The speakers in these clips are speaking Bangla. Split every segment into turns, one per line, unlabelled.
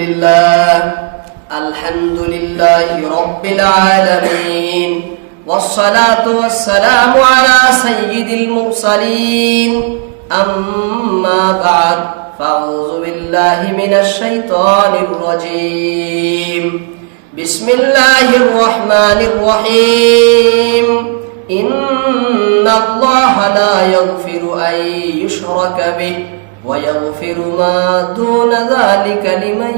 لله الحمد لله رب العالمين والصلاة والسلام على سيد المرسلين أما بعد فأعوذ بالله من الشيطان الرجيم بسم الله الرحمن الرحيم إن الله لا يغفر أن يشرك به ويغفر ما دون ذلك لمن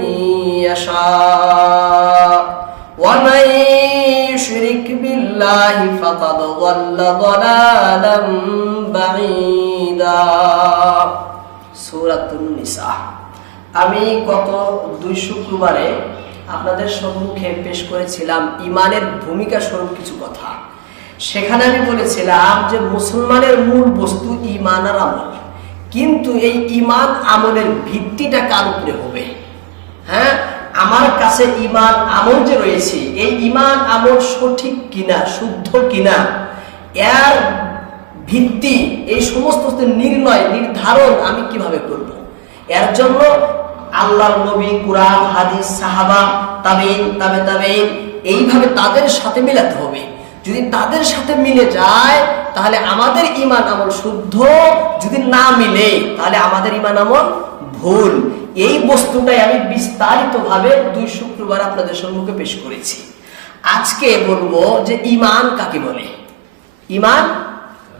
يشاء ومن يشرك بالله فقد ضل ضلالا بعيدا سورة النساء আমি গত দুই শুক্রবারে আপনাদের সম্মুখে পেশ করেছিলাম ইমানের ভূমিকা স্বরূপ কিছু কথা সেখানে আমি বলেছিলাম যে মুসলমানের মূল বস্তু ইমান আর আমল কিন্তু এই ইমান আমলের ভিত্তিটা কার উপরে হবে? হ্যাঁ? আমার কাছে ইমান আমল যে রয়েছে, এই ইমান আমল সঠিক কিনা, শুদ্ধ কিনা, এর ভিত্তি, এই সমস্ত নির্ণয়, নির্ধারণ আমি কীভাবে করব? এর জন্য আল্লাহর নবী, কুরআন, হাদিস, সাহাবা তাবেইন তাবে তাবেইন এইভাবে তাদের সাথে মিলাতে হবে। যদি তাদের সাথে মিলে যায়, তাহলে আমাদের ইমান আমল শুদ্ধ। যদি না মিলে, তাহলে আমাদের ইমান আমল ভুল। এই বস্তুটাই আমি বিস্তারিত ভাবে দুই শুক্রবার আপনাদের সম্মুখে পেশ করেছি। আজকে বলব যে ইমান কাকে বলে? ইমান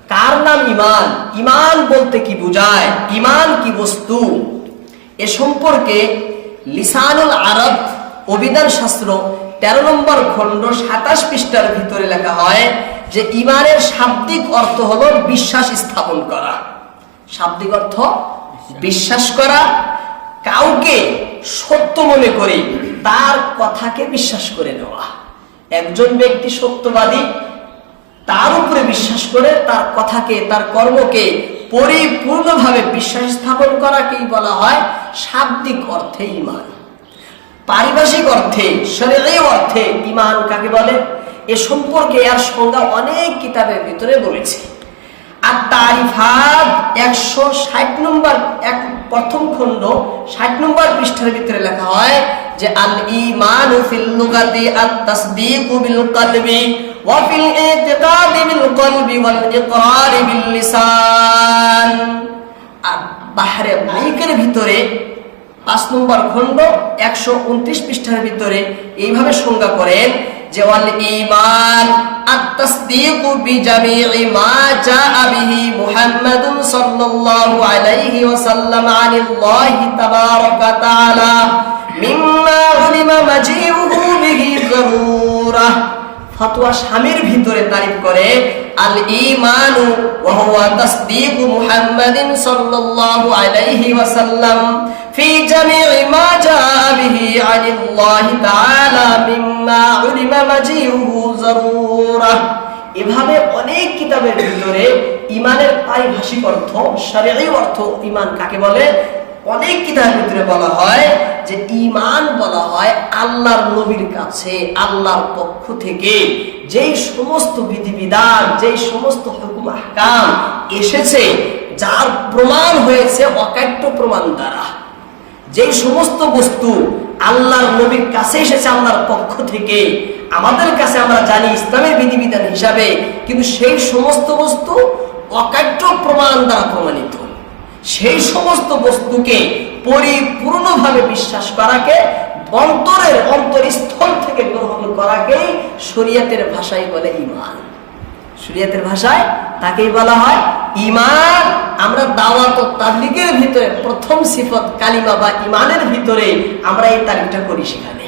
কার নাম ইমান ইমান বলতে কি বোঝায়? ইমান কি বস্তু? এ সম্পর্কে লিসানুল আরব অভিধান শাস্ত্র তেরো নম্বর খণ্ড সাতাশ পৃষ্ঠার ভিতরে লেখা হয় যে ইমানের শাব্দিক অর্থ হলো বিশ্বাস স্থাপন করা। শাব্দিক অর্থ বিশ্বাস করা। কাউকে সত্য মনে করে তার কথাকে বিশ্বাস করে নেওয়া। একজন ব্যক্তি সত্যবাদী, তার উপরে বিশ্বাস করে তার কথাকে, তার কর্মকে পরিপূর্ণভাবে বিশ্বাস স্থাপন করাকেই বলা হয় শাব্দিক অর্থে ইমান। পারিভাষিক অর্থে শরীরে অর্থে ইমান কাকে বলে? এ সম্পর্কে এর সংজ্ঞা অনেক কিতাবের ভিতরে বলেছে। আর তারিফাত একশো ষাট নম্বর, এক প্রথম খণ্ড ষাট নম্বর পৃষ্ঠার ভিতরে লেখা হয় যে আল ইমান ফিল লুগাতি আত তাসদীক বিল কলবি ওয়া ফিল ইতিকাদি বিল কলবি ওয়াল ইকরার বিল লিসান আর বাহরে মাইকের ভিতরে পাঁচ নম্বর খণ্ড একশো উনত্রিশ পৃষ্ঠার ভিতরে এইভাবে সংজ্ঞা করেন যে, ওয়াল ঈমান, আত-তাসদীকু বিজামিঈ মা জাআ বিহি মুহাম্মাদুন সাল্লাল্লাহু আলাইহি ওয়াসাল্লাম আনিল্লাহি তাবারাকা তাআলা, মিম্মা উলিমা মাজিউহু বিহি যারুরাহ ফতোয়া স্বামীর ভিতরে তারিফ করে, আল ইমানু তাসদীকু মুহাম্মাদিন সাল্লাল্লাহু আলাইহি ওয়াসাল্লাম ফি মা বিহি আনিল্লাহি তাআলা মিম্মা উলিমা যারুরা এভাবে অনেক কিতাবের ভিতরে ইমানের পারিভাষিক অর্থ, শারীরিক অর্থ ইমান কাকে বলে? অনেক কিতাবের ভিতরে বলা হয় যে ইমান বলা হয় আল্লাহর নবীর কাছে, আল্লাহর পক্ষ থেকে। যেই সমস্ত বিধিবিধান, যেই সমস্ত হুকুম, আহকাম এসেছে, যার প্রমাণ হয়েছে অকাট্য প্রমাণ দ্বারা। যেই সমস্ত বস্তু আল্লাহর নবীর কাছে এসেছে আল্লাহর পক্ষ থেকে, আমাদের কাছে আমরা জানি ইসলামের বিধিবিধান হিসাবে, কিন্তু সেই সমস্ত বস্তু অকাট্য প্রমাণ দ্বারা প্রমাণিত। সেই সমস্ত বস্তুকে পরিপূর্ণভাবে বিশ্বাস করাকে, অন্তরের অন্তরস্থল থেকে গ্রহণ করাকে শরিয়াতের ভাষায় বলে ইমান শরিয়াতের ভাষায় তাকেই বলা হয় ইমান আমরা দাওয়াত ও তাবলিগের ভিতরে প্রথম সিফত কালিমা বা ইমানের ভিতরে আমরা এই তালিকটা করি সেখানে।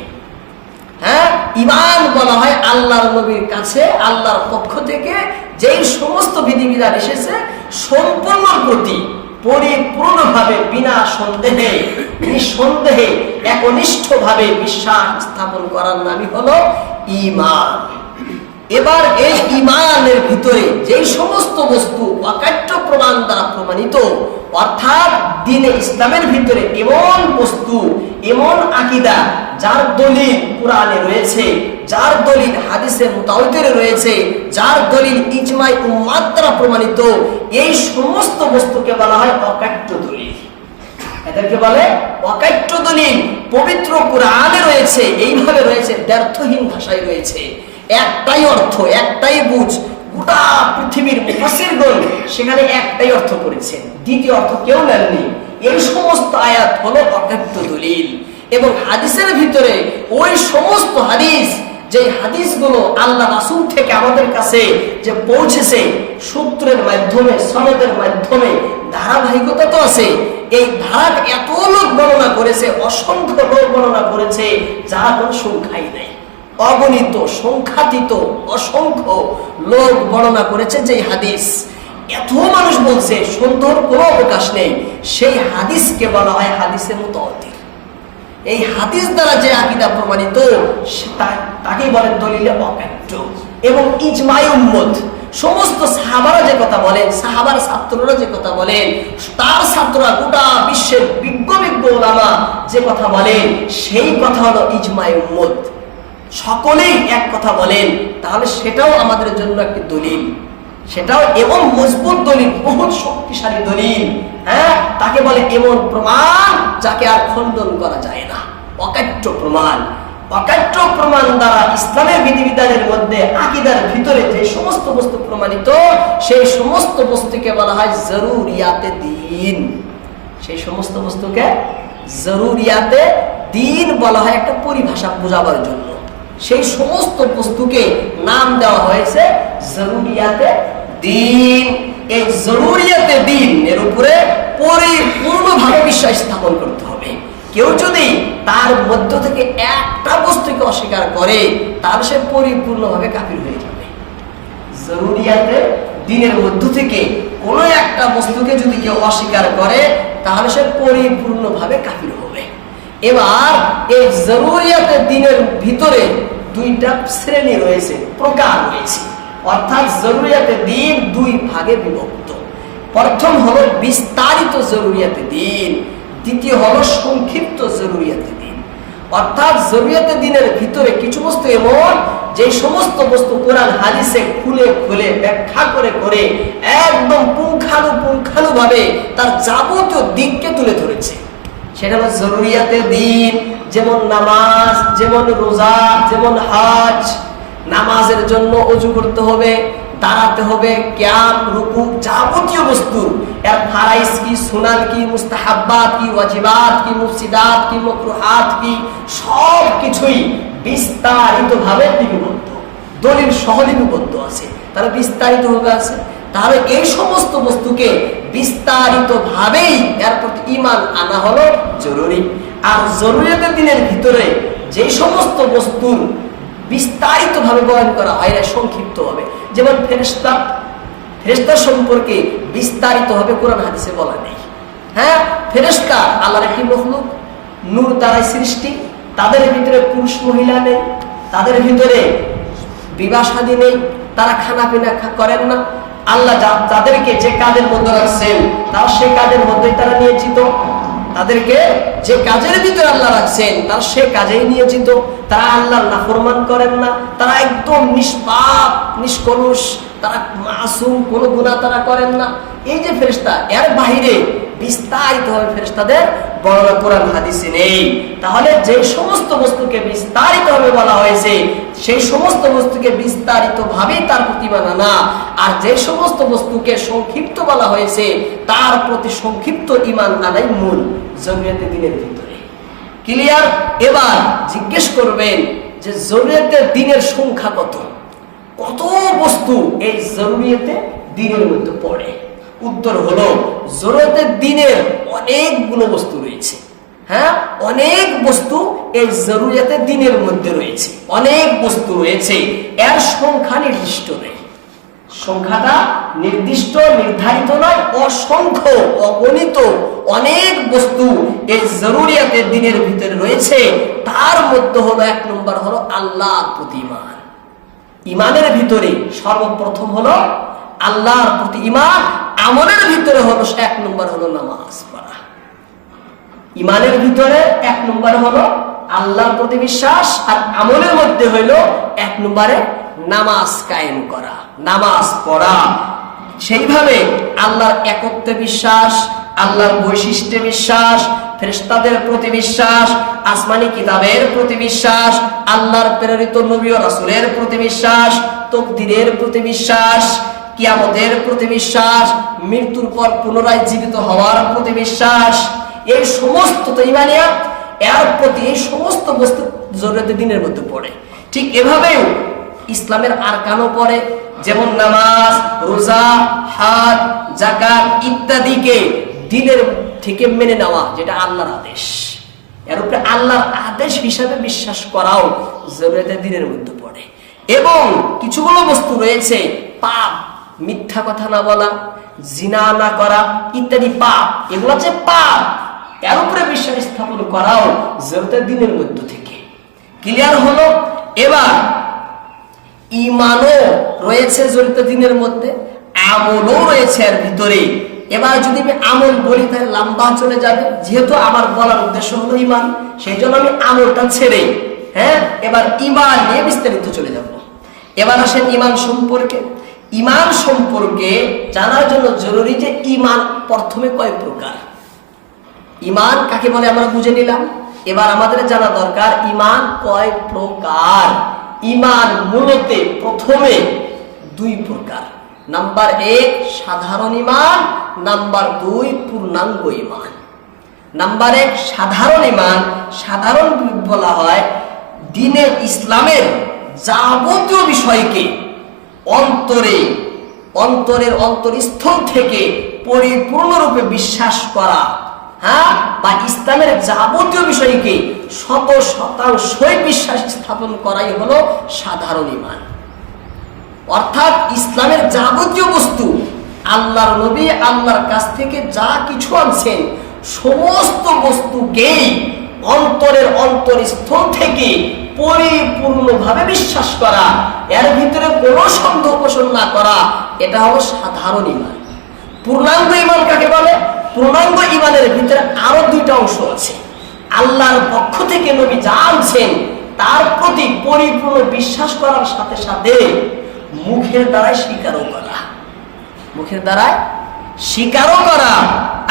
হ্যাঁ? ইমান বলা হয় আল্লাহর নবীর কাছে, আল্লাহর পক্ষ থেকে যেই সমস্ত বিধিবিধান এসেছে সম্পূর্ণ প্রতি পরিপূর্ণভাবে বিনা সন্দেহে নিঃসন্দেহে একনিষ্ঠ ভাবে বিশ্বাস স্থাপন করার নামই হলো ইমান এবার এই ইমানের ভিতরে যেই সমস্ত বস্তু অকাট্য প্রমাণ দ্বারা প্রমাণিত, অর্থাৎ দিনে ইসলামের ভিতরে এমন বস্তু, এমন আকিদা, যার দলিল কোরআনে রয়েছে, যার দলিল হাদিসের মুতাওয়াতিরে রয়েছে, যার দলিল ইজমাই উম্মাত দ্বারা প্রমাণিত, এই সমস্ত বস্তুকে বলা হয় অকাট্য দলিল। এদেরকে বলে অকাট্য দলিল। পবিত্র কোরআনে রয়েছে, এইভাবে রয়েছে, ব্যর্থহীন ভাষায় রয়েছে। একটাই অর্থ, একটাই বুঝ, গোটা পৃথিবীর মুফাসসিরগণ সেখানে একটাই অর্থ করেছেন দ্বিতীয় অর্থ কেউ নেননি। এই সমস্ত আয়াত হলো অকাট্য দলিল। এবং হাদিসের ভিতরে ওই সমস্ত হাদিস যে হাদিসগুলো আল্লাহ রাসূল থেকে আমাদের কাছে যে পৌঁছেছে, সূত্রের মাধ্যমে, সনদের মাধ্যমে, ধারাবাহিকতা তো আছে। এই ধারা এত লোক গণনা করেছে, অসংখ্য লোক গণনা করেছে, যার কোনো সংখ্যাই নাই। অগণিত, সংখ্যাতীত, অসংখ্য লোক বর্ণনা করেছে যে হাদিস। এত মানুষ বলছে সুন্দর কোনো অবকাশ নেই। সেই হাদিসকে বলা হয় হাদিসের মতো অতীত। এই হাদিস দ্বারা যে আকিদা প্রমাণিত তাকেই বলেন দলিলে অকাট্য এবং ইজমাই উম্মত। সমস্ত সাহাবারা যে কথা বলেন, সাহাবার ছাত্ররা যে কথা বলেন, তার ছাত্ররা গোটা বিশ্বের বিজ্ঞ বিজ্ঞ ওলামা যে কথা বলেন সেই কথা হলো ইজমাই উম্মত। সকলেই এক কথা বলেন, তাহলে সেটাও আমাদের জন্য একটি দলিল। সেটাও এমন মজবুত দলিল, বহুত শক্তিশালী দলিল হ্যাঁ? তাকে বলে এমন প্রমাণ যাকে আর খণ্ডন করা যায় না। অকাট্য প্রমাণ। অকাট্য প্রমাণ দ্বারা ইসলামের বিধিবিধানের মধ্যে আকিদার ভিতরে যে সমস্ত বস্তু প্রমাণিত, সেই সমস্ত বস্তুকে বলা হয় জরুরিয়াতে দিন। সেই সমস্ত বস্তুকে জরুরিয়াতে দিন বলা হয় একটা পরিভাষা বোঝাবার জন্য। সেই সমস্ত বস্তুকে নাম দেওয়া হয়েছে জরুরিয়াতে দিন। এই জরুরিয়াতে দিন, এর উপরে পরিপূর্ণভাবে বিশ্বাস স্থাপন করতে হবে। কেউ যদি তার মধ্য থেকে একটা বস্তুকে অস্বীকার করে, তাহলে সে পরিপূর্ণভাবে কাফির হয়ে যাবে। জরুরিয়াতে দিনের মধ্য থেকে কোনো একটা বস্তুকে যদি কেউ অস্বীকার করে, তাহলে সে পরিপূর্ণভাবে কাফির হবে। এবার এই জরুরিয়াতে দিনের ভিতরে দুইটা শ্রেণি রয়েছে, প্রকার রয়েছে। অর্থাৎ জরুরিয়াতে দিন দুই ভাগে বিভক্ত। প্রথম হলো বিস্তারিত জরুরিয়াতে দিন, দ্বিতীয় হলো সংক্ষিপ্ত জরুরিয়াতে দিন। অর্থাৎ জরুরিয়াতে দিনের ভিতরে কিছু বস্তু এমন যে সমস্ত বস্তু কোরআন হাদিসে খুলে খুলে ব্যাখ্যা করে করে একদম পুঙ্খানু পুঙ্খানু ভাবে তার যাবতীয় দিককে তুলে ধরেছে। সেটা হলো জরুরিয়াতে দিন, যেমন নামাজ, যেমন রোজা, যেমন হাজ। নামাজের জন্য অজু করতে হবে, দাঁড়াতে হবে, ক্যাম, রুকু যাবতীয় বস্তু। এর ফারাইস কি, সুনান কি, মুস্তাহাব্বাত কি, ওয়াজিবাত কি, মুফসিদাত কি, মকরুহাত কি, সব কিছুই বিস্তারিত ভাবে লিপিবদ্ধ। দলিল সহ লিপিবদ্ধ আছে। তাহলে বিস্তারিত ভাবে আছে। তাহলে এই সমস্ত বস্তুকে বিস্তারিত ভাবেই এর প্রতি ইমান আনা হলো জরুরি। আর জরুরিয়াতের দিনের ভিতরে যে সমস্ত বস্তুর বিস্তারিত ভাবে বয়ন করা হয় না সংক্ষিপ্ত ভাবে যেমন ফেরেস্তা ফেরেস্তা সম্পর্কে বিস্তারিত ভাবে কোরআন হাদিসে বলা নেই। হ্যাঁ ফেরেস্তা আল্লাহর একটি মখলুক, নূর দ্বারাই সৃষ্টি, তাদের ভিতরে পুরুষ মহিলা নেই, তাদের ভিতরে বিবাসাদী নেই, তারা খানা পিনা করেন না। আল্লাহ তাদেরকে যে কাজের মধ্যে রাখছেন তারা সে কাজের মধ্যেই তারা নিয়োজিত। তাদেরকে যে কাজের ভিতরে আল্লাহ রাখছেন, তারা সে কাজেই নিয়োজিত। তারা আল্লাহর নাফরমান করেন না। তারা একদম নিষ্পাপ, নিষ্কলুষ, তারা মাসুম, কোনো গুণা তারা করেন না। এই যে ফেরিস্তা এর বাহিরে বিস্তারিত ভাবে ফেরেস্তাদের বর্ণনা কোরআন হাদিসে নেই। তাহলে যে সমস্ত বস্তুকে বিস্তারিত ভাবে বলা হয়েছে, সেই সমস্ত বস্তুকে বিস্তারিত ভাবেই তার প্রতিমান আনা আর যে সমস্ত বস্তুকে সংক্ষিপ্ত বলা হয়েছে, তার প্রতি সংক্ষিপ্ত ইমান আনাই মূল জমিয়াতে দিনের ভিতরে। ক্লিয়ার এবার জিজ্ঞেস করবেন যে জরুরিয়াতে দিনের সংখ্যা কত? কত বস্তু এই জরুরিয়াতে দিনের মধ্যে পড়ে? উত্তর হলো, জরুরতের দিনের অনেকগুলো বস্তু রয়েছে। হ্যাঁ? অনেক বস্তু এই জরুরিয়াতের দিনের মধ্যে রয়েছে। অনেক বস্তু রয়েছে। এর সংখ্যা নির্দিষ্ট নেই সংখ্যাটা নির্দিষ্ট, নির্ধারিত নয়, অসংখ্য, অগণিত অনেক বস্তু এই জরুরিয়াতের দিনের ভিতরে রয়েছে। তার মধ্যে হলো এক নম্বর হলো আল্লাহ প্রতি ইমান ইমানের ভিতরে সর্বপ্রথম হলো আল্লাহর প্রতি ইমান আমলের ভিতরে হলো এক নম্বর হলো নামাজ পড়া। ইমানের ভিতরে এক নম্বর হলো আল্লাহর প্রতি বিশ্বাস আর আমলের মধ্যে হইল এক নম্বরে নামাজ কায়েম করা, নামাজ পড়া। সেইভাবে আল্লাহর একত্বে বিশ্বাস, আল্লাহর বৈশিষ্ট্যে বিশ্বাস, ফেরেশতাদের প্রতি বিশ্বাস, আসমানি কিতাবের প্রতি বিশ্বাস, আল্লাহর প্রেরিত নবী ও রাসূলের প্রতি বিশ্বাস, তকদিরের প্রতি বিশ্বাস কিয়ামতের প্রতি বিশ্বাস, মৃত্যুর পর পুনরায় জীবিত হওয়ার প্রতি বিশ্বাস, এই সমস্ত তো ইমানিয়া, এর প্রতি এই সমস্ত বস্তু জরুরতে দিনের মধ্যে পড়ে। ঠিক এভাবেও ইসলামের আরকানও পড়ে, যেমন নামাজ, রোজা হাত জাকাত ইত্যাদিকে দিনের থেকে মেনে নেওয়া, যেটা আল্লাহর আদেশ। এর উপরে আল্লাহর আদেশ হিসাবে বিশ্বাস করাও জরুরতে দিনের মধ্যে পড়ে। এবং কিছুগুলো বস্তু রয়েছে, পাপ মিথ্যা কথা না বলা, জিনা না করা, ইত্যাদি পাপ। এগুলো হচ্ছে পাপ। এর উপরে বিশ্বাস স্থাপন করাও জরুরতের দিনের মধ্য থেকে। ক্লিয়ার হলো? এবার, ইমানও রয়েছে জড়িত দিনের মধ্যে, আমলও রয়েছে এর ভিতরে। এবার যদি আমি আমল বলি, তাহলে লম্বা চলে যাবে। যেহেতু আমার বলার উদ্দেশ্য হলো ইমান, সেই জন্য আমি আমলটা ছেড়ে হ্যাঁ? এবার ইমান নিয়ে বিস্তারিত চলে যাব। এবার আসেন ইমান সম্পর্কে। ইমান সম্পর্কে জানার জন্য জরুরি যে ইমান প্রথমে কয় প্রকার। ইমান কাকে বলে আমরা বুঝে নিলাম। এবার আমাদের জানা দরকার, ইমান কয় প্রকার। ইমান মূলত প্রথমে দুই প্রকার। নাম্বার এক, সাধারণ ইমান। নাম্বার দুই, পূর্ণাঙ্গ ইমান। নাম্বার এক, সাধারণ ইমান। সাধারণ বলা হয় দিনের ইসলামের যাবতীয় বিষয়কে অন্তরে, অন্তরের অন্তরস্থল থেকে পরিপূর্ণরূপে বিশ্বাস করা হ্যাঁ? বা ইসলামের যাবতীয় বিষয়কে শত শতাংশই বিশ্বাস স্থাপন করাই হলো সাধারণ ইমান। অর্থাৎ ইসলামের যাবতীয় বস্তু, আল্লাহর নবী, আল্লাহর কাছ থেকে যা কিছু আনছেন, সমস্ত বস্তুকেই অন্তরের অন্তরস্থল থেকে পরিপূর্ণভাবে বিশ্বাস করা, এর ভিতরে কোনো সন্দেহ পোষণ না করা, এটা হলো সাধারণ ইমান। পূর্ণাঙ্গ ইমান কাকে বলে? পূর্ণাঙ্গ ইমানের ভিতরে আরও দুইটা অংশ আছে। আল্লাহর পক্ষ থেকে নবী যা আনছেন, তার প্রতি পরিপূর্ণ বিশ্বাস করার সাথে সাথে মুখের দ্বারাই স্বীকারও করা। মুখের দ্বারায় স্বীকারও করা,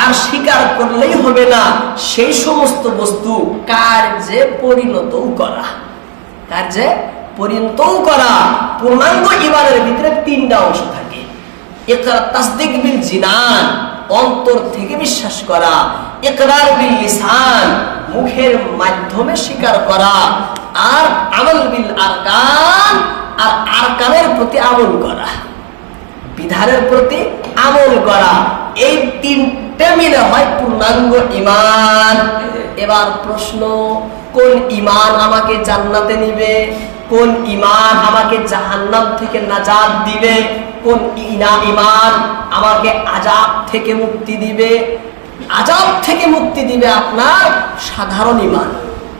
আর স্বীকার করলেই হবে না, সেই সমস্ত বস্তু কার্যে পরিণতও করা। কার্যে পরিণতও করা। পূর্ণাঙ্গ ইমানের ভিতরে তিনটা অংশ থাকে। একরা তাসদিক বিল জিনান, অন্তর থেকে বিশ্বাস করা। একরার বিল লিসান, মুখের মাধ্যমে স্বীকার করা। আর আমল বিল আরকান, আর আরকানের প্রতি আমল করা। বিধানের প্রতি আমল করা। এই তিনটে মিলে হয় পূর্ণাঙ্গ ইমান। এবার প্রশ্ন কোন ইমান আমাকে জান্নাতে নিবে? কোন ইমান আমাকে জাহান্নাম থেকে নাজাদ দিবে? কোন ইনা ইমান আমাকে আজাব থেকে মুক্তি দিবে? আজাব থেকে মুক্তি দিবে আপনার সাধারণ ইমান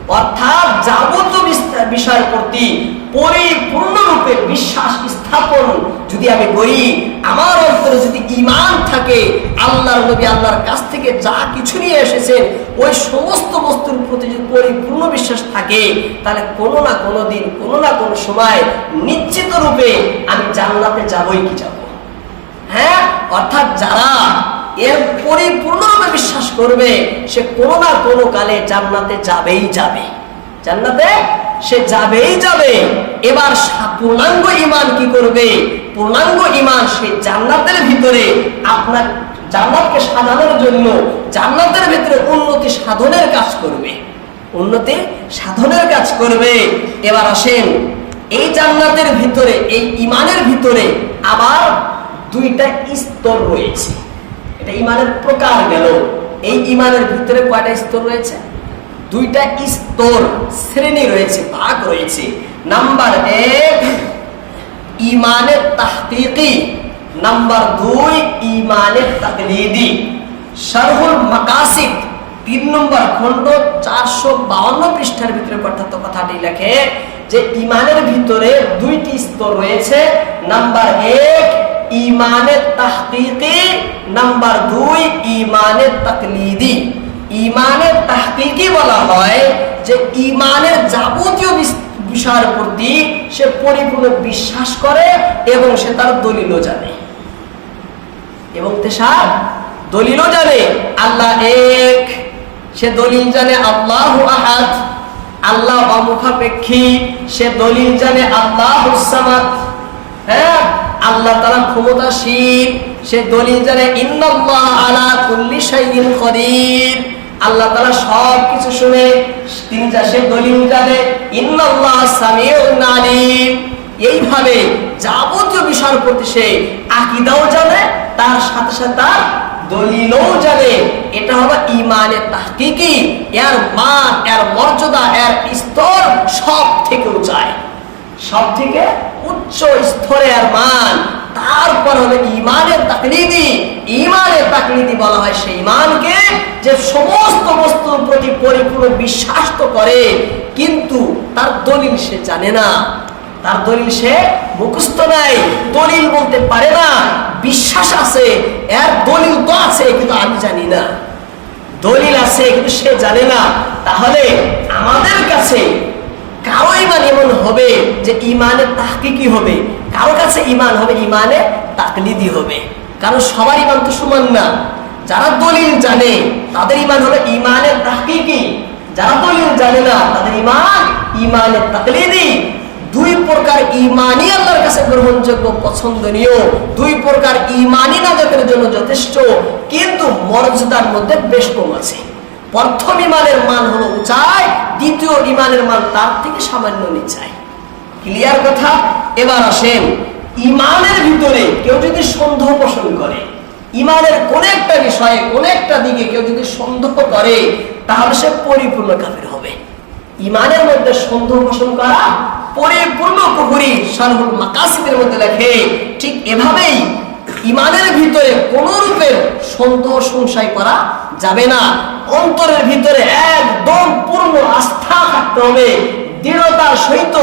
অর্থাৎ যাবতীয় বিষয়ের প্রতি পরিপূর্ণরূপে বিশ্বাস স্থাপন যদি আমি করি, আমার অন্তরে যদি ইমান থাকে, আল্লাহর নবী আল্লাহর কাছ থেকে যা কিছু নিয়ে এসেছেন ওই সমস্ত বস্তুর প্রতি যদি পরিপূর্ণ বিশ্বাস থাকে, তাহলে কোনো না কোনো দিন, কোনো না কোনো সময় নিশ্চিত রূপে আমি জান্নাতে যাবই কি যাব? হ্যাঁ? অর্থাৎ যারা এর পরিপূর্ণভাবে বিশ্বাস করবে, সে কোনো না কোনো কালে জান্নাতে যাবেই যাবে। জান্নাতে সে যাবেই যাবে। এবার পূর্ণাঙ্গ ইমান কি করবে? পূর্ণাঙ্গ ইমান সে জান্নাতের ভিতরে আপনার জান্নাতকে সাজানোর জন্য জান্নাতের ভিতরে উন্নতি সাধনের কাজ করবে। উন্নতি সাধনের কাজ করবে। এবার আসেন, এই জান্নাতের ভিতরে, এই ইমানের ভিতরে আবার দুইটা স্তর রয়েছে। এটা ইমানের প্রকার গেল। এই ইমানের ভিতরে কয়টা স্তর রয়েছে? দুইটা স্তর শ্রেণি রয়েছে, ভাগ রয়েছে। নাম্বার এক ইমানের তাহকিকি নাম্বার দুই ইমানের তাকলিদি শারহুল মাকাসিদ তিন নম্বর খণ্ড চারশো বাউন্ন পৃষ্ঠার ভিতরে অর্থাৎ কথাটি লেখে যে ইমানের ভিতরে দুইটি স্তর রয়েছে। নাম্বার এক, ইমানের তাহকিকি। নাম্বার দুই, ইমানের তাকলিদি। ইমানের তাহকিকি বলা হয় যে ইমানের যাবতীয় বিষয়ের প্রতি সে পরিপূর্ণ বিশ্বাস করে এবং সে তার দলিলও জানে। এবং তেসার দলিলও জানে, আল্লাহ এক। সে দলিল জানে আল্লাহ আহাদ। আল্লাহ অমুখাপেক্ষী, সে দলিল জানে আল্লাহ সামাদ। হ্যাঁ? আল্লাহ তারা ক্ষমতাশীল, সে দলিল জানে ইন্নাল্লাহ আলা কুল্লি শাইইন কদির। আল্লাহ তারা সব কিছু শুনে তিনি যা সে দলিল জানে, ইন্নাল্লাহ সামিউন আলিম। এইভাবে যাবতীয় বিষয়ের প্রতি সে আকিদাও জানে তার সাথে সাথে তার দলিলও জানে। এটা হলো ইমানের তাহকিকি। এর মান, এর মর্যাদা, এর স্তর সব থেকে উঁচায়। সব থেকে উচ্চ স্তরের মান। তারপর হলো ইমানের তাকলিদি। ইমানের তাকলিদি বলা হয় সেই ইমানকে যে সমস্ত বস্তুর প্রতি পরিপূর্ণ বিশ্বাস তো করে, কিন্তু তার দলিল সে জানে না। তার দলিল সে মুখস্থ নাই, দলিল বলতে পারে না, বিশ্বাস আছে, এর দলিল তো আছে, কিন্তু আমি জানি না। দলিল আছে, কিন্তু সে জানে না। তাহলে আমাদের কাছে কারও ইমান এমন হবে যে ইমানে তাহকি কি হবে? কারও কাছে ইমান হবে, ইমানে তাকলিদি হবে। কারণ সবার ইমান তো সমান না। যারা দলিল জানে, তাদের ইমান ইমানের তাহকি কি যারা দলিল জানে না, তাদের ইমান ইমানের তাকলিদি। দুই প্রকার ইমানই আল্লাহর কাছে গ্রহণযোগ্য, পছন্দনীয়। দুই প্রকার ইমানই নাজাতের জন্য যথেষ্ট, কিন্তু মর্যাদার মধ্যে বেশ কম আছে। প্রথম ইমানের মান হলো উঁচাই, দ্বিতীয় ইমানের মান তার থেকে সামান্য নিচাই। ক্লিয়ার কথা? এবার আসেন, ইমানের ভিতরে কেউ যদি সন্দেহ পোষণ করে, ইমানের কোন একটা বিষয়ে, কোন একটা দিকে কেউ যদি সন্দেহ করে, তাহলে সে পরিপূর্ণ কাফের হবে। ইমানের মধ্যে সন্দেহ পোষণ করা, পরিপূর্ণ কুহুরি শারহুল মাকাসিদের মধ্যে লেখে, ঠিক এভাবেই ইমানের ভিতরে কোন রূপের সন্দেহ সংশয় করা যাবে না। অন্তরের ভিতরে একদম পূর্ণ আস্থা থাকতে হবে, দৃঢ়তার সহিত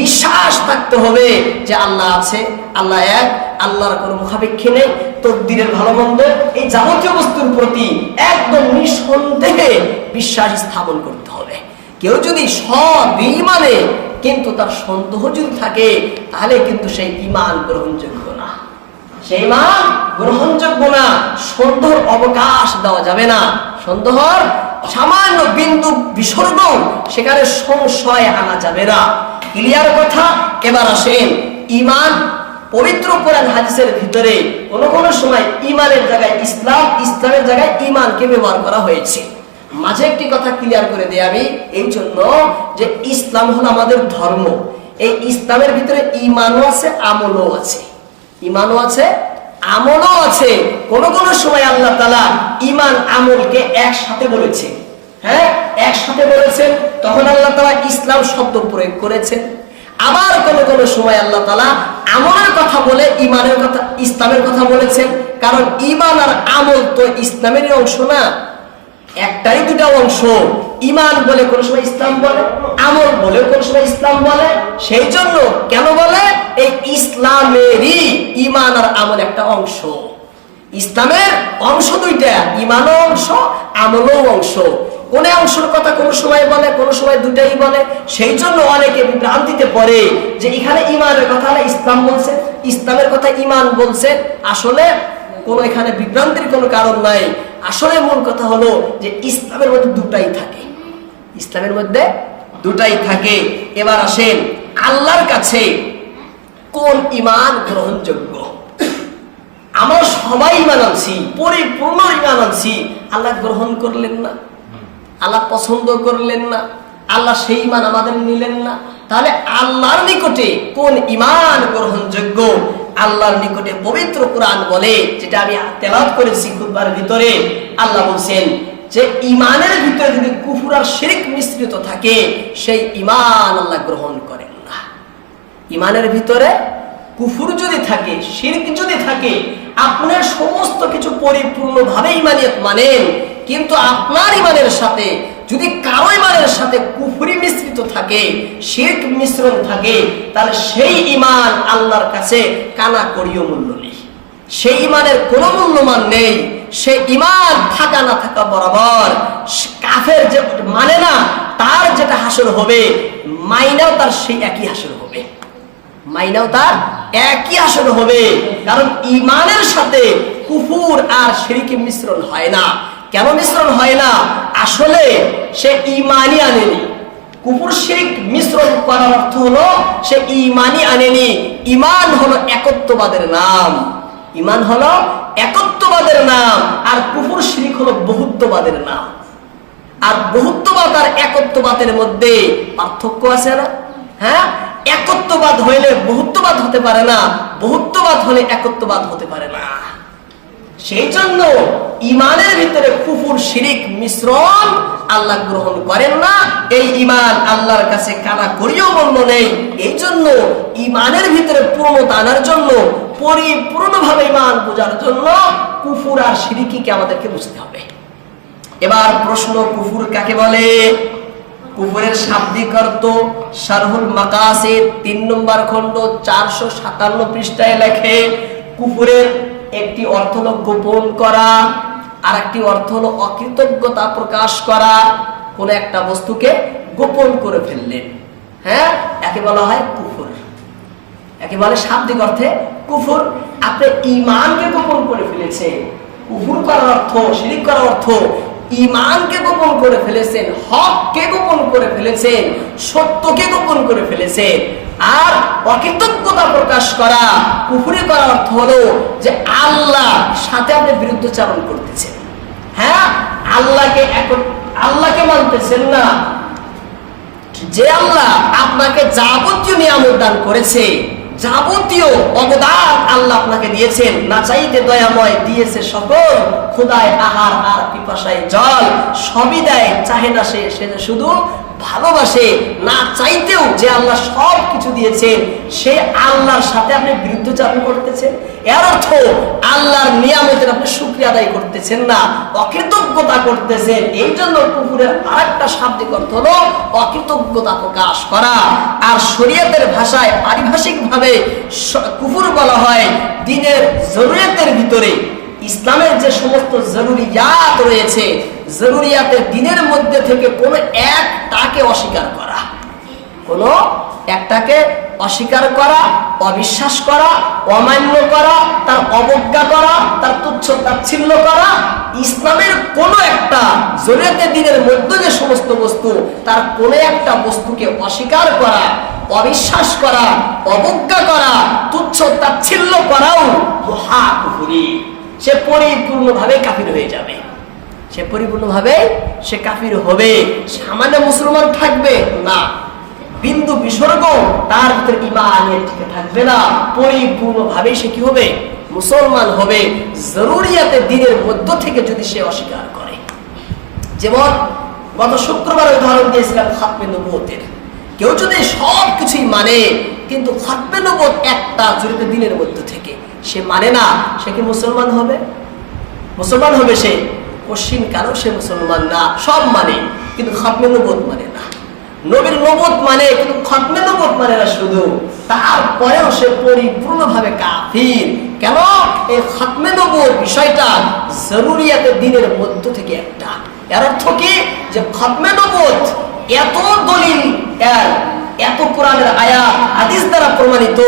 বিশ্বাস থাকতে হবে যে আল্লাহ আছে, আল্লাহ এক, আল্লাহর কোনো মুখাপেক্ষী নেই, তকদিরের ভালো মন্দ, এই যাবতীয় বস্তুর প্রতি একদম নিঃসন্দেহে বিশ্বাস স্থাপন করতে কেউ যদি সব ইমানে কিন্তু তার সন্দেহ যদি থাকে, তাহলে কিন্তু সেই ইমান গ্রহণযোগ্য না। সেই ইমান গ্রহণযোগ্য না, সন্দেহর অবকাশ দেওয়া যাবে না। সন্দেহর সামান্য বিন্দু বিসর্গ সেখানে সংশয় আনা যাবে না। ক্লিয়ার কথা? এবার আসেন ইমান পবিত্র কোরআন হাদিসের ভিতরে কোন কোন সময় ইমানের জায়গায় ইসলাম, ইসলামের জায়গায় ইমানকে ব্যবহার করা হয়েছে। মাঝে একটি কথা ক্লিয়ার করে দিই আমি, এই জন্য যে ইসলাম হলো আমাদের ধর্ম, এই ইসলামের ভিতরে ইমানও আছে, আমলও আছে। ইমানও আছে, আমলও আছে। কোন কোন সময় আল্লাহ তালা ইমান, আমলকে একসাথে বলেছে হ্যাঁ? একসাথে বলেছেন, তখন আল্লাহ তালা ইসলাম শব্দ প্রয়োগ করেছেন। আবার কোন কোন সময় আল্লাহ তালা আমলের কথা বলে, ইমানের কথা, ইসলামের কথা বলেছেন। কারণ ইমান আর আমল তো ইসলামেরই অংশ না। একটাই দুটা অংশ। ইমান বলে কোন সময় ইসলাম বলে, আমল বলে কোন সময় ইসলাম বলে, সেই জন্য কেন বলে? এই ইসলামেরই ইমান আর আমল একটা অংশ। ইসলামের অংশ দুইটা, ইমানও অংশ, আমলও অংশ। কোন অংশের কথা কোন সময় বলে, কোন সময় দুটাই বলে। সেই জন্য অনেকে বিভ্রান্তিতে পড়ে যে এখানে ইমানের কথা হলে ইসলাম বলছে, ইসলামের কথা ইমান বলছে। আসলে কোনো এখানে বিভ্রান্তির কোনো কারণ নাই। আসলে মূল কথা হলো যে ইসলামের মধ্যে দুটাই থাকে। ইসলামের মধ্যে দুটাই থাকে। এবার আসেন আল্লাহর কাছে কোন ইমান গ্রহণযোগ্য? আমরা সবাই ইমান আনছি, পরিপূর্ণ ইমান আনছি। আল্লাহ গ্রহণ করলেন না। আল্লাহ পছন্দ করলেন না। আল্লাহ সেই ইমান আমাদের নিলেন না। তাহলে আল্লাহর নিকটে কোন ইমান গ্রহণযোগ্য? আল্লাহর নিকটে পবিত্র কোরআন বলে, যেটা আমি তেলাত করেছি খুববার ভিতরে, আল্লাহ বলছেন যে ইমানের ভিতরে যদি কুফুর আর শিরিক মিশ্রিত থাকে, সেই ইমান আল্লাহ গ্রহণ করেন না। ইমানের ভিতরে কুফুর যদি থাকে, শিরক যদি থাকে, আপনার সমস্ত কিছু পরিপূর্ণভাবে ইমানিয়ত মানেন। কিন্তু আপনার ইমানের সাথে, যদি কারও ইমানের সাথে কুফুরি মিশ্রিত থাকে, শিরক মিশ্রণ থাকে, তাহলে সেই ইমান আল্লাহর কাছে কানা করিও মূল্য নেই। সেই ইমানের কোনো মূল্যমান নেই। সে ইমান থাকা না থাকা বরাবর কাফের যে মানে না, তার যেটা হাসর হবে, মাইনাও তার সেই একই হাসর হবে। মাইনাও তার একই আসন হবে। কারণ ইমানের সাথে কুফুর আর শিরিকে মিশ্রণ হয় না। কেন মিশ্রণ হয় না? আসলে সে ইমানই আনেনি। কুফুর, শিরিক মিশ্রণ করার অর্থ হলো সে ইমানই আনেনি। ইমান হলো একত্ববাদের নাম। ইমান হলো একত্ববাদের নাম আর কুফুর, শিরিক হলো বহুত্ববাদের নাম। আর বহুত্ববাদ আর একত্ববাদের মধ্যে পার্থক্য আছে না? হ্যাঁ? একত্ববাদ হইলে বহুত্ববাদ হতে পারে না, বহুত্ববাদ হলে একত্ববাদ হতে পারে না। সেই জন্য ইমানের ভিতরে কুফুর, শিরিক, মিশ্রণ আল্লাহ গ্রহণ করেন না। এই ইমান আল্লাহর কাছে কানা করিও মূল্য নেই। এই জন্য ইমানের ভিতরে পূর্ণতা আনার জন্য, পরিপূর্ণভাবে ইমান বোঝার জন্য কুফুর আর শিরিকিকে আমাদেরকে বুঝতে হবে। এবার প্রশ্ন কুফুর কাকে বলে? কুফুরের শাব্দিক অর্থ শারহুল মাকাসের তিন নম্বর খণ্ড চারশো সাতান্ন পৃষ্ঠায় লেখে, কুফুরের একটি অর্থ হলো গোপন করা আর একটি অর্থ হলো অকৃতজ্ঞতা প্রকাশ করা। কোন একটা বস্তুকে গোপন করে ফেললেন। হ্যাঁ? একে বলা হয় কুফুর। একে বলে শাব্দিক অর্থে কুফুর। আপনি ইমানকে গোপন করে ফেলেছে কুফুর করার অর্থ, শিরিক করার অর্থ ইমানকে গোপন করে ফেলেছেন, হককে গোপন করে ফেলেছেন, সত্যকে গোপন করে ফেলেছেন। আর অকৃতজ্ঞতা প্রকাশ করা, কুফুরি করার অর্থ হলো যে আল্লাহ সাথে আপনি বিরুদ্ধচারণ করতেছেন। হ্যাঁ? আল্লাহকে এখন, আল্লাহকে মানতেছেন না। যে আল্লাহ আপনাকে যাবতীয় নিয়ামত দান করেছে যাবতীয় অবদান আল্লাহ আপনাকে দিয়েছেন। না চাইতে দয়াময় দিয়েছে সকল। খুদায় আহার আর পিপাসায় জল। সবই দেয়, চাহে না সে সে শুধু ভালোবাসে, না চাইতেও যে আল্লাহ সব কিছু দিয়েছেন সে আল্লাহর সাথে আপনি বিরুদ্ধচারণ করতেছেন এর অর্থ, আল্লাহর নিয়ামতের আপনি শুক্রিয়া আদায় করতেছেন না, অকৃতজ্ঞতা করতেছেন। এই জন্য কুকুরের আরেকটা শাব্দিক অর্থ হলো অকৃতজ্ঞতা প্রকাশ করা। আর শরীয়তের ভাষায় পারিভাষিক ভাবে কুকুর বলা হয় দিনের জরুরিয়াতের ভিতরে। ইসলামের যে সমস্ত জরুরিয়াত রয়েছে জরুরিয়াতের দিনের মধ্যে থেকে কোনো একটাকে অস্বীকার করা। কোনো একটাকে অস্বীকার করা, অবিশ্বাস করা, অমান্য করা, তার অবজ্ঞা করা, তার তুচ্ছ তাচ্ছিল্য করা, ইসলামের কোনো একটা জরুরিয়াতের দিনের মধ্যে যে সমস্ত বস্তু, তার কোনো একটা বস্তুকে অস্বীকার করা, অবিশ্বাস করা, অবজ্ঞা করা, তুচ্ছ তাচ্ছিল্য করাও মহাকুহুরি সে পরিপূর্ণভাবে কাফির হয়ে যাবে। সে পরিপূর্ণভাবে সে কাফির হবে, সামান্য মুসলমান থাকবে না। বিন্দু বিসর্গ তার ভিতরে ইমানের টিকে থাকবে না। পরিপূর্ণভাবে সে কি হবে? মুসলমান হবে। জরুরিয়াতে দিনের মধ্য থেকে যদি সে অস্বীকার করে। যেমন গত শুক্রবার উদাহরণ দিয়েছিলাম খাতমে নবুয়তের। কেউ যদি সব কিছুই মানে কিন্তু খাতমে নবুয়ত একটা জড়িত দিনের মধ্য থেকে সে মানে না, সে কি মুসলমান হবে? মুসলমান হবে সে। পশ্চিম কারও সে মুসলমান না? সব মানে কিন্তু খাতমে নবুয়ত মানে না। নবীর নবত মানে কিন্তু খতমে নবত মানে না শুধু। তারপরেও সে পরিপূর্ণভাবে কাফির। কেন? এই খতমে নবত বিষয়টা জরুরিয়াতের দিনের মধ্য থেকে একটা। এর অর্থ কি? যে খতমে নবত এত দলিল, এর এত কোরআনের আয়া হাদিস দ্বারা প্রমাণিত,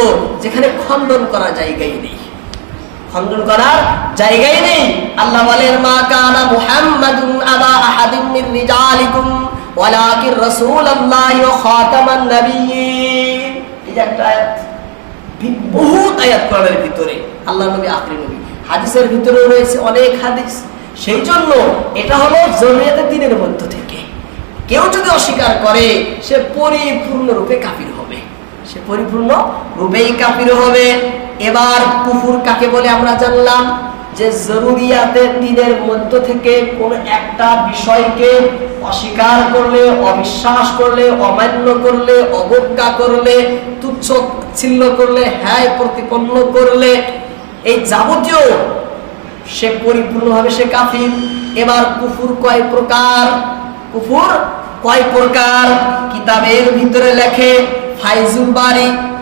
যেখানে খণ্ডন করা জায়গায় নেই। খণ্ডন করার জায়গায় নেই। আল্লাহ বলেন, মা কানা মুহাম্মাদুন আবা আহাদিন মির রিজালিকুম, ওয়ালাকিন রাসূলুল্লাহি ওয়া খাতামান নাবিয়্যিন। এই যে একটা বহুত আয়াত কোরআনের ভিতরে। আল্লাহ নবী আখরি নবী। হাদিসের ভিতরেও রয়েছে অনেক হাদিস। সেই জন্য এটা হলো জরুরিয়াতের দিনের মধ্য থেকে। কেউ যদি অস্বীকার করে, সে পরিপূর্ণ রূপে কাফির হবে। সে পরিপূর্ণ রূপেই কাফির হবে। এবার কুফুর কাকে বলে আমরা জানলাম যে জরুরিয়াতের দিনের মধ্য থেকে কোন একটা বিষয়কে অস্বীকার করলে, অবিশ্বাস করলে, অমান্য করলে, অবজ্ঞা করলে, তুচ্ছ ছিন্ন করলে হ্যাঁ প্রতিপন্ন করলে, এই যাবতীয় সে পরিপূর্ণভাবে সে কাফির। এবার কুফুর কয় প্রকার? কুফুর কয় প্রকার? কিতাবের ভিতরে লেখে ফাইজুল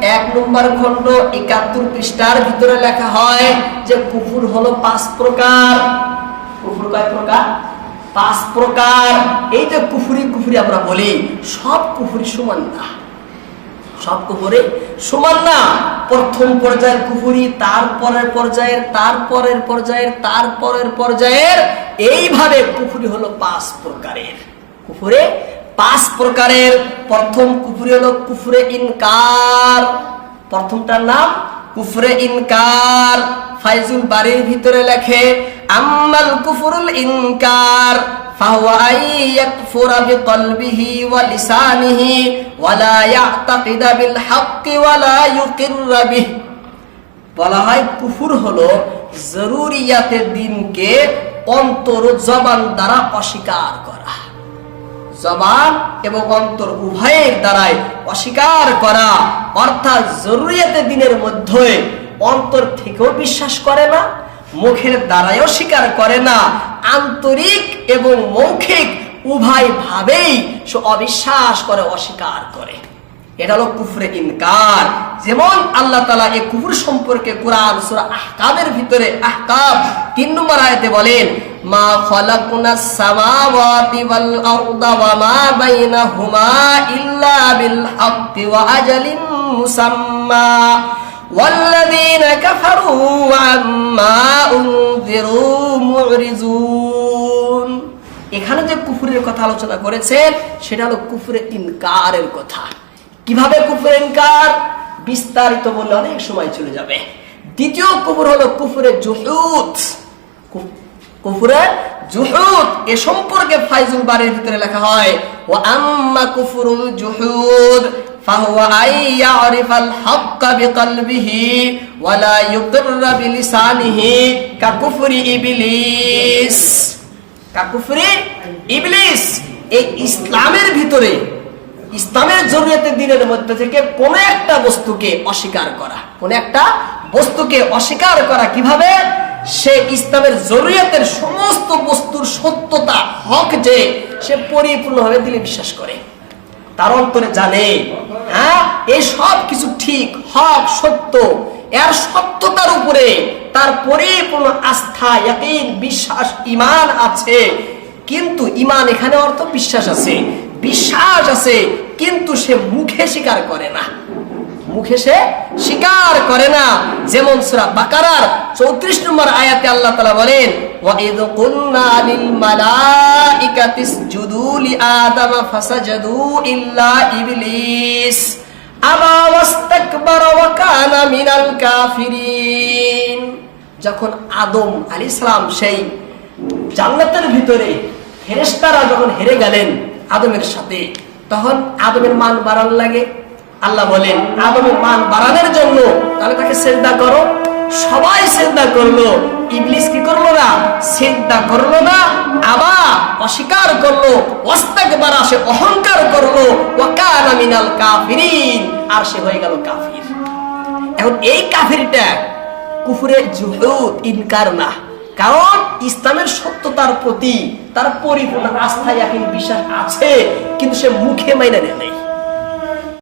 এক নম্বর খণ্ড একাত্তর পৃষ্ঠার ভিতরে লেখা হয় যে কুফুর হলো পাঁচ প্রকার। কুফুর কয় প্রকার? পাঁচ প্রকার। এই যে কুফুরি কুফুরি আমরা বলি, সব কুফুরি সমান না। সব কুফুরে সমান না। প্রথম পর্যায়ের কুফুরি, তারপরের পর্যায়ের তারপরের পর্যায়ের তারপরের পর্যায়ের। এইভাবে কুফুরি হলো পাঁচ প্রকারের। কুফুরে পাঁচ প্রকারের প্রথম কুফুরি হলো কুফুরে ইনকার প্রথমটার নাম কুফরে ইনকার ফাইজুল বাড়ির ভিতরে লেখে আম্মাল কুফরুল ইনকার فهو أن يكفر بقلبه ولسانه ولا يعتقد بالحق ولا يقر به বলা হয় কুফুর হলো জরুরিয়াতের দিনকে অন্তর জবান দ্বারা অস্বীকার করা জবান এবং অন্তর উভয়ের দ্বারাই অস্বীকার করা, অর্থাৎ জরুরিয়াতে দিনের মধ্যে অন্তর থেকেও বিশ্বাস করে না, মুখের দ্বারাইও অস্বীকার করে না, আন্তরিক এবং মৌখিক উভয় ভাবেই সে অবিশ্বাস করে, অস্বীকার করে। এটা হলো কুফরে ইনকার যেমন আল্লাহ তালা এই কুফুর সম্পর্কে কোরআন সূরা আহকামের ভিতরে আহকাম তিন নম্বর আয়াতে বলেন মা খালাকুনাস সামাওয়াতি ওয়াল আরদা ওয়া মা বাইনাহুমা ইল্লা বিল হাক্কি ওয়া আজালিন মুসাম্মা والذين كفروا عما أنذروا معرضون এখানে যে কুফুরের কথা আলোচনা করেছেন সেটা হলো কুফুরে ইনকারের কথা কিভাবে কুফুরে ইনকার বিস্তারিত বললে অনেক সময় চলে যাবে দ্বিতীয় কুফুর হলো কুফুরে জুহুদ কু- কুফুরে জুহুদ এ সম্পর্কে ফাইজুল বাড়ির ভিতরে লেখা হয় ও আম্মা কুফুরুল জুহুদ فهو أن يعرف الحق بقلبه ولا يقر بلسانه ككفر إبليس কাকুফরি ইবলিস এই ইসলামের ভিতরে ইসলামের জরুরিয়াতের দিনের মধ্যে থেকে কোন একটা বস্তুকে অস্বীকার করা, কোন একটা বস্তুকে অস্বীকার করা কীভাবে? সে ইসলামের জরুরিয়াতের সমস্ত বস্তুর সত্যতা, হক যে, সে পরিপূর্ণভাবে দিলে বিশ্বাস করে। তার অন্তরে জানে হ্যাঁ এই সব কিছু ঠিক, হক, সত্য, এর সত্যতার উপরে তার পরিপূর্ণ আস্থা, ইয়াকিন, বিশ্বাস ইমান আছে। কিন্তু ইমান এখানে অর্থ বিশ্বাস আছে। বিশ্বাস আছে কিন্তু সে মুখে স্বীকার করে না। মুখে সে স্বীকার করে না। যেমন সূরা বাকারার 34 নম্বর আয়াতে আল্লাহ তাআলা বলেন যখন আদম আলাইহিস সালাম সেই জান্নাতের ভিতরে ফেরেশতারা যখন হেরে গেলেন আদমের সাথে তখন আদমের মান বাড়ান লাগে। আল্লাহ বলেন, আদমের মান বাড়ানোর জন্য তাহলে তাকে সেজদা করো। সবাই সেজদা করল, ইবলিস কি করল না? সেজদা করল না, আবার অস্বীকার করল ওয়াস্তাকবার সে অহংকার করল। ওয়াকানা মিনাল কাফিরিন, আর সে হয়ে গেল কাফির। এখন এই কাফিরটা কুফুরে জুহুদ, ইনকার না। কারণ ইসলামের সত্যতার প্রতি তার পরিপূর্ণ আস্থা এখন বিশ্বাস আছে, কিন্তু সে মুখে মাইনা নেয় নাই।